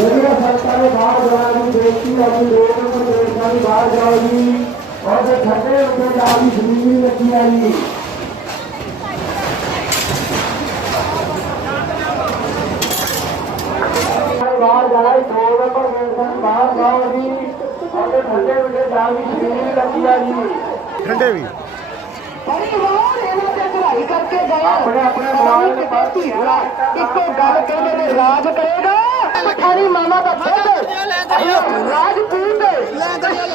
ਜਿਹੜੀਆਂ ਸੰਤਾਂ ਨੇ ਬਾਹਰ ਜਾਣ ਦੀ ਬੇਨਤੀ ਹੈ ਕਿ ਰੋਡ ਉੱਪਰ ਬੇਟਾ ਵੀ ਬਾਹਰ ਜਾਓ ਜੀ। ਔਰ ਜੇ ਠੰਡੇ ਉੱਤੇ ਜਾ ਦੀ ਜ਼ਮੀਨ ਵੀ ਰੱਖੀ ਆ ਜੀ। ਬਾਹਰ ਜਾਣਾ ਜੀ ਰੋਡ ਉੱਪਰ ਬੇਟਾ ਬਾਹਰ ਜਾਓ ਜੀ। ਔਰ ਜੇ ਠੰਡੇ ਉੱਤੇ ਜਾ ਦੀ ਜ਼ਮੀਨ ਵੀ ਰੱਖੀ ਆ ਜੀ। ਠੰਡੇ ਵੀ? ਪਰਿਵਾਰ ਇਹਨਾਂ ਤੇ ਚੜਾਈ ਕਰਕੇ ਗਏ ਆਪਣੇ ਆਪਣੇ ਮੋਬਾਈਲ ਦੇ ਧੀਰਾ ਇੱਕੋ ਗੱਲ ਕਹਿੰਦੇ ਨੇ ਰਾਜ ਕਰੇਗਾ। ਮਠਾਣੀ ਮਾਮਾ ਦਾ ਪੁੱਤ ਰਾਜਪੂਤ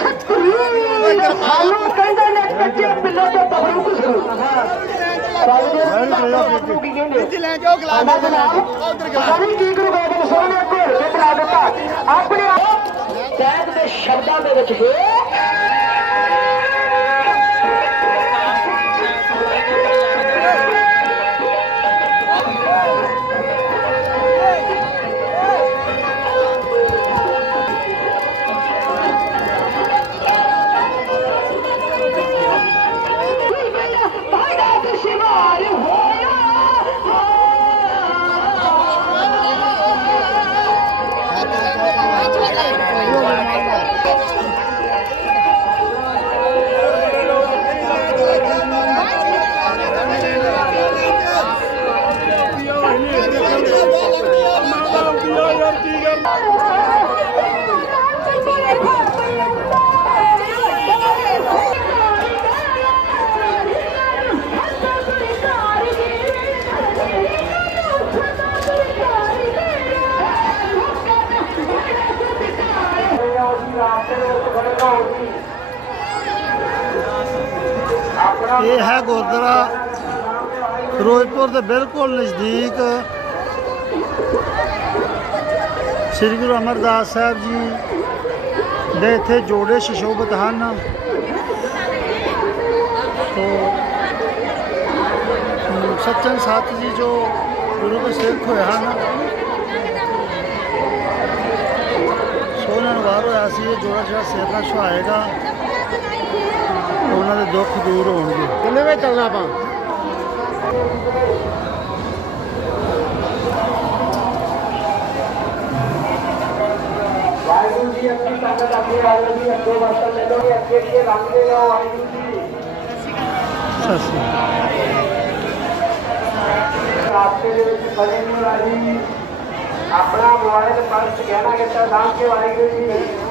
ਸਤਰੀਰ ਸਾਨੂੰ ਕਹਿੰਦੇ ਨੇ ਕੱਚੇ ਪਿੱਲੇ ਤੇ ਬਬਰੂ ਕੁਸਰੂ ਆਪਣੇ ਆਪ ਕੈਦ ਦੇ ਸ਼ਬਦਾਂ ਦੇ ਵਿੱਚ ਹੈ। ਇਹ ਹੈ ਗੁਰਦੁਆਰਾ ਫਿਰੋਜ਼ਪੁਰ ਦੇ ਬਿਲਕੁਲ ਨਜ਼ਦੀਕ। ਸ੍ਰੀ ਗੁਰੂ ਅਮਰਦਾਸ ਸਾਹਿਬ ਜੀ ਦੇ ਇੱਥੇ ਜੋੜੇ ਸ਼ਸ਼ੋਭਤ ਹਨ। ਤੋ ਸੱਚਨ ਸਾਥ ਜੀ ਜੋ ਗੁਰੂ ਦੇ ਸਿੱਖ ਹੋਏ ਹਨ। ਸੋ ਉਹਨਾਂ ਵਾਰ ਹੋਇਆ ਸੀ, ਇਹ ਜੋੜਾ ਜਿਹੜਾ ਸਿਰ ਨਾਲ ਛੁਹਾਏਗਾ। ਉਹਨਾਂ ਦੇ ਦੁੱਖ ਦੂਰ ਹੋਣਗੇ। ਕਿੰਨੇ ਵਜੇ ਚੱਲਣਾ ਆਪਾਂ? ਵਾਹਿਗੁਰੂ ਜੀ ਅੱਗੇ ਸੰਗਤ ਅੱਗੇ ਆਓ ਜੀ ਅੱਗੇ ਵਰਤਨ ਲੈ ਲਓ ਅੱਗੇ ਅੱਗੇ ਲੰਘਦੇ ਜਾਓ ਵਾਹਿਗੁਰੂ ਜੀ। ਸਤਿ ਸ਼੍ਰੀ ਅਕਾਲ। ਰਾਸਤੇ ਦੇ ਵਿੱਚ ਖੜੇ ਨਹੀਂ ਰਾਜੀ ਆਪਣਾ ਮੋਬਾਈਲ ਪਰਸ ਗਹਿਣਾ ਕਿਤਾ ਦਾਨ ਕੇ ਵਾਹਿਗੁਰੂ ਜੀ।